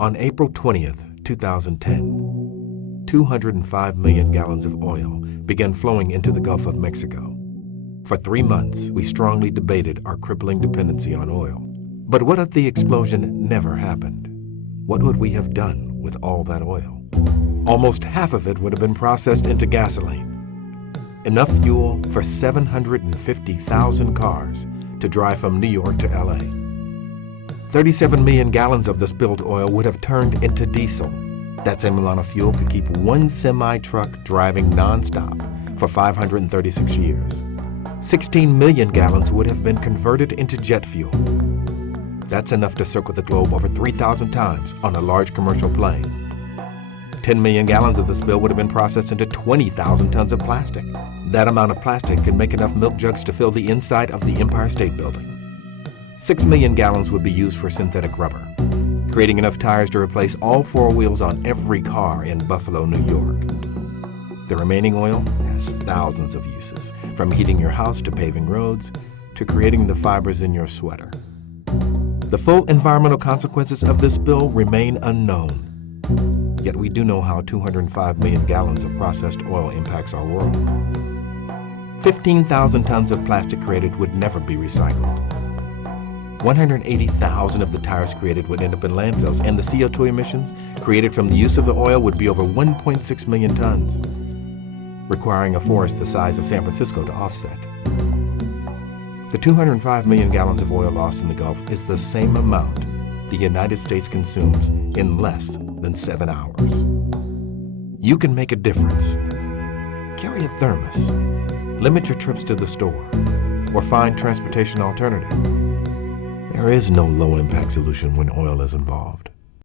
On April 20th, 2010, 205 million gallons of oil began flowing into the Gulf of Mexico. For 3 months, we strongly debated our crippling dependency on oil. But what if the explosion never happened? What would we have done with all that oil? Almost half of it would have been processed into gasoline. Enough fuel for 750,000 cars to drive from New York to LA. 37 million gallons of the spilled oil would have turned into diesel. That same amount of fuel could keep one semi-truck driving nonstop for 536 years. 16 million gallons would have been converted into jet fuel. That's enough to circle the globe over 3,000 times on a large commercial plane. 10 million gallons of the spill would have been processed into 20,000 tons of plastic. That amount of plastic could make enough milk jugs to fill the inside of the Empire State Building. 6 million gallons would be used for synthetic rubber, creating enough tires to replace all 4 wheels on every car in Buffalo, New York. The remaining oil has thousands of uses, from heating your house to paving roads to creating the fibers in your sweater. The full environmental consequences of this spill remain unknown. Yet we do know how 205 million gallons of processed oil impacts our world. 15,000 tons of plastic created would never be recycled. 180,000 of the tires created would end up in landfills, and the CO2 emissions created from the use of the oil would be over 1.6 million tons, requiring a forest the size of San Francisco to offset. The 205 million gallons of oil lost in the Gulf is the same amount the United States consumes in less than 7 hours. You can make a difference. Carry a thermos. Limit your trips to the store, or find transportation alternative. There is no low-impact solution when oil is involved.